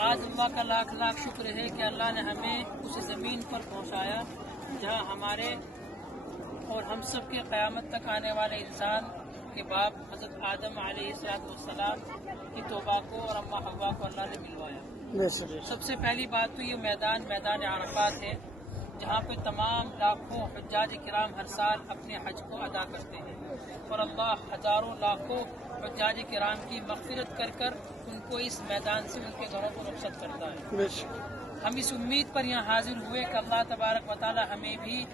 آج اللہ کا لاکھ لاکھ شکر ہے کہ اللہ نے ہمیں اس زمین پر پہنچایا جہاں ہمارے اور ہم سب کے قیامت تک آنے والے انسان کے باپ حضرت آدم علیہ السلام کی توبہ کو اور اماں حوا کو اللہ نے ملوایا۔ سب سے پہلی بات تو یہ میدان عرفات ہے جہاں پہ تمام لاکھوں حجاج کرام ہر سال اپنے حج کو ادا کرتے ہیں اور اللہ ہزاروں لاکھوں حجاج کرام کی مغفرت کر ان کو اس میدان سے ان کے گھروں کو رخصت کرتا ہے۔ ہم اس امید پر یہاں حاضر ہوئے کہ اللہ تبارک و تعالی ہمیں بھی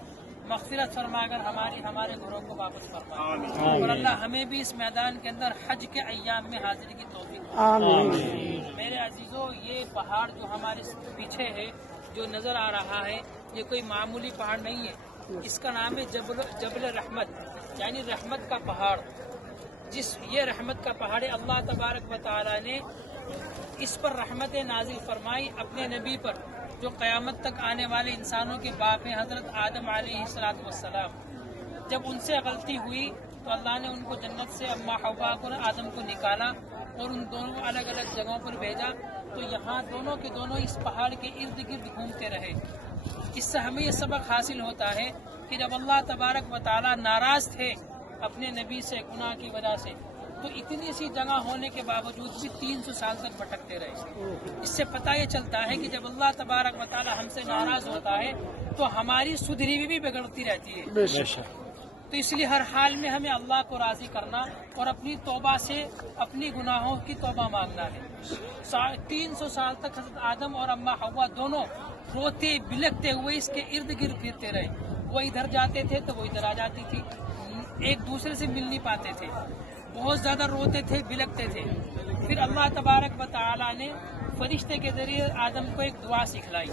مغفرت فرما کر ہمارے گھروں کو واپس فرمائے اور اللہ ہمیں بھی اس میدان کے اندر حج کے ایام میں حاضری کی توفیق دے۔ میرے عزیزوں، یہ پہاڑ جو ہمارے پیچھے ہے جو نظر آ رہا ہے یہ کوئی معمولی پہاڑ نہیں ہے، اس کا نام ہے جبل رحمت، یعنی رحمت کا پہاڑ۔ یہ رحمت کا پہاڑ ہے، اللہ تبارک و تعالی نے اس پر رحمت نازل فرمائی اپنے نبی پر جو قیامت تک آنے والے انسانوں کے باپ ہیں حضرت آدم علیہ السلام۔ جب ان سے غلطی ہوئی تو اللہ نے ان کو جنت سے اماں حوا کو آدم کو نکالا اور ان دونوں الگ الگ جگہوں پر بھیجا، تو یہاں دونوں کے دونوں اس پہاڑ کے ارد گرد گھومتے رہے۔ اس سے ہمیں یہ سبق حاصل ہوتا ہے کہ جب اللہ تبارک و تعالی ناراض تھے اپنے نبی سے گناہ کی وجہ سے، تو اتنی سی جگہ ہونے کے باوجود بھی 300 سال تک بھٹکتے رہے۔ اس سے پتہ یہ چلتا ہے کہ جب اللہ تبارک و تعالی ہم سے ناراض ہوتا ہے تو ہماری سدھری بھی بگڑتی رہتی ہے۔ تو اس لیے ہر حال میں ہمیں اللہ کو راضی کرنا اور اپنی توبہ سے اپنی گناہوں کی توبہ مانگنا ہے۔ 300 سال تک حضرت آدم اور اماں حوا دونوں روتے بلکتے ہوئے اس کے ارد گرد پھرتے رہے۔ وہ ادھر جاتے تھے تو وہ ادھر آ جاتی تھی، ایک دوسرے سے مل نہیں پاتے تھے، بہت زیادہ روتے تھے، بلکتے تھے۔ پھر اللہ تبارک و تعالی نے فرشتے کے ذریعے آدم کو ایک دعا سکھلائی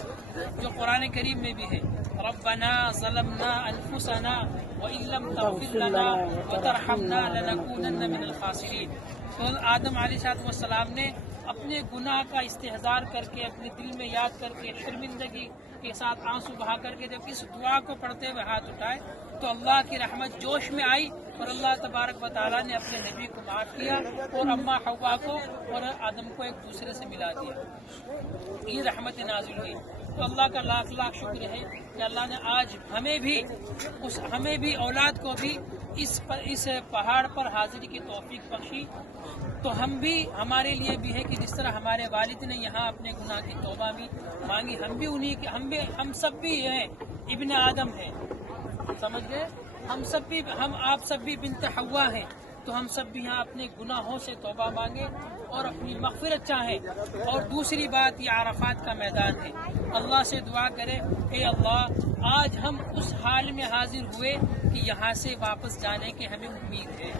جو قرآن کریم میں بھی ہے، ربنا ظلمنا انفسنا وان لم تغفر لنا وترحمنا لنکونن من الخاسرین۔ تو آدم علیہ السلام نے اپنے گناہ کا استحضار کر کے، اپنے دل میں یاد کر کے، شرمندگی کے ساتھ آنسو بہا کر کے جب اس دعا کو پڑھتے ہوئے ہاتھ اٹھائے تو اللہ کی رحمت جوش میں آئی اور اللہ تبارک و تعالیٰ نے اپنے نبی کو معاف کیا اور اماں حوا کو اور آدم کو ایک دوسرے سے ملا دیا۔ یہ رحمت نازل ہوئی۔ تو اللہ کا لاکھ لاکھ شکر ہے کہ اللہ نے آج ہمیں بھی اولاد کو بھی اس پہاڑ پر حاضری کی توفیق بخشی۔ تو ہم بھی، ہمارے لیے بھی ہے کہ جس طرح ہمارے والد نے یہاں اپنے گناہ کی توبہ بھی مانگی، ہم سب بھی ہیں، ابن آدم ہیں، سمجھ گئے؟ ہم آپ سب بھی بنت حوا ہیں، تو ہم سب بھی یہاں اپنے گناہوں سے توبہ مانگیں اور اپنی مغفرت چاہیں۔ اور دوسری بات، یہ عرفات کا میدان ہے، اللہ سے دعا کریں، اے اللہ آج ہم اس حال میں حاضر ہوئے کہ یہاں سے واپس جانے کی ہمیں امید ہے۔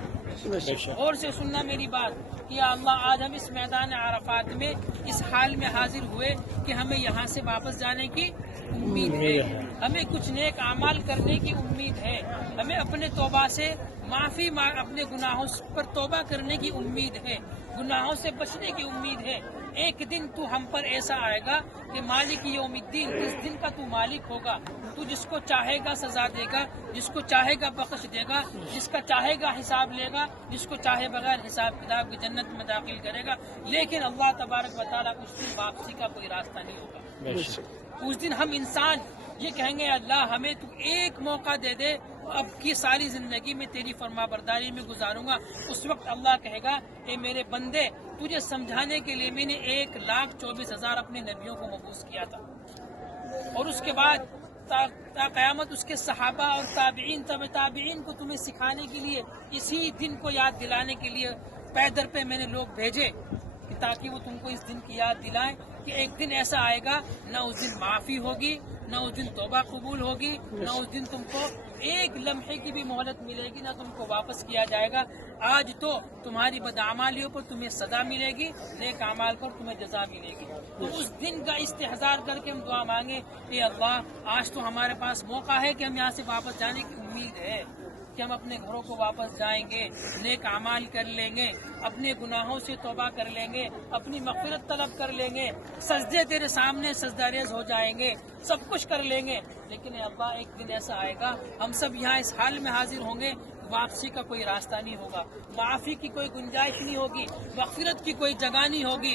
غور سے سننا میری بات کہ یا اللہ آج ہم اس میدان عرفات میں اس حال میں حاضر ہوئے کہ ہمیں یہاں سے واپس جانے کی امید ہے، ہمیں کچھ نیک اعمال کرنے کی امید ہے، ہمیں اپنے توبہ سے معافی اپنے گناہوں پر توبہ کرنے کی امید ہے، گناہوں سے بچنے کی امید ہے۔ ایک دن تو ہم پر ایسا آئے گا کہ مالک یوم الدین، اس دن کا تو مالک ہوگا، تو جس کو چاہے گا سزا دے گا، جس کو چاہے گا بخش دے گا، جس کا چاہے گا حساب لے گا، جس کو چاہے بغیر حساب کتاب کی جنت میں داخل کرے گا۔ لیکن اللہ تبارک و تعالیٰ اس دن واپسی کا کوئی راستہ نہیں ہوگا۔ اس دن ہم انسان یہ کہیں گے اللہ ہمیں تو ایک موقع دے دے، اب کی ساری زندگی میں تیری فرما برداری میں گزاروں گا۔ اس وقت اللہ کہے گا اے میرے بندے، تجھے سمجھانے کے لیے میں نے 1,24,000 اپنے نبیوں کو مبعوث کیا تھا، اور اس کے بعد تا قیامت اس کے صحابہ اور تابعین کو تمہیں سکھانے کے لیے، اسی دن کو یاد دلانے کے لیے پیدر پہ میں نے لوگ بھیجے کہ تاکہ وہ تم کو اس دن کی یاد دلائیں کہ ایک دن ایسا آئے گا نہ اس دن معافی ہوگی، نہ اس دن توبہ قبول ہوگی، نہ اس دن تم کو ایک لمحے کی بھی مہلت ملے گی، نہ تم کو واپس کیا جائے گا۔ آج تو تمہاری بدعمالیوں پر تمہیں سزا ملے گی، نیک اعمال پر تمہیں جزا ملے گی۔ تو اس دن کا استحضار کر کے ہم دعا مانگے کہ اللہ آج تو ہمارے پاس موقع ہے کہ ہم یہاں سے واپس جانے کی امید ہے کہ ہم اپنے گھروں کو واپس جائیں گے، نیک اعمال کر لیں گے، اپنے گناہوں سے توبہ کر لیں گے، اپنی مغفرت طلب کر لیں گے، سجدے تیرے سامنے سجدہ ریز ہو جائیں گے، سب کچھ کر لیں گے۔ لیکن اے اللہ ایک دن ایسا آئے گا ہم سب یہاں اس حال میں حاضر ہوں گے، واپسی کا کوئی راستہ نہیں ہوگا، معافی کی کوئی گنجائش نہیں ہوگی، مغفرت کی کوئی جگہ نہیں ہوگی،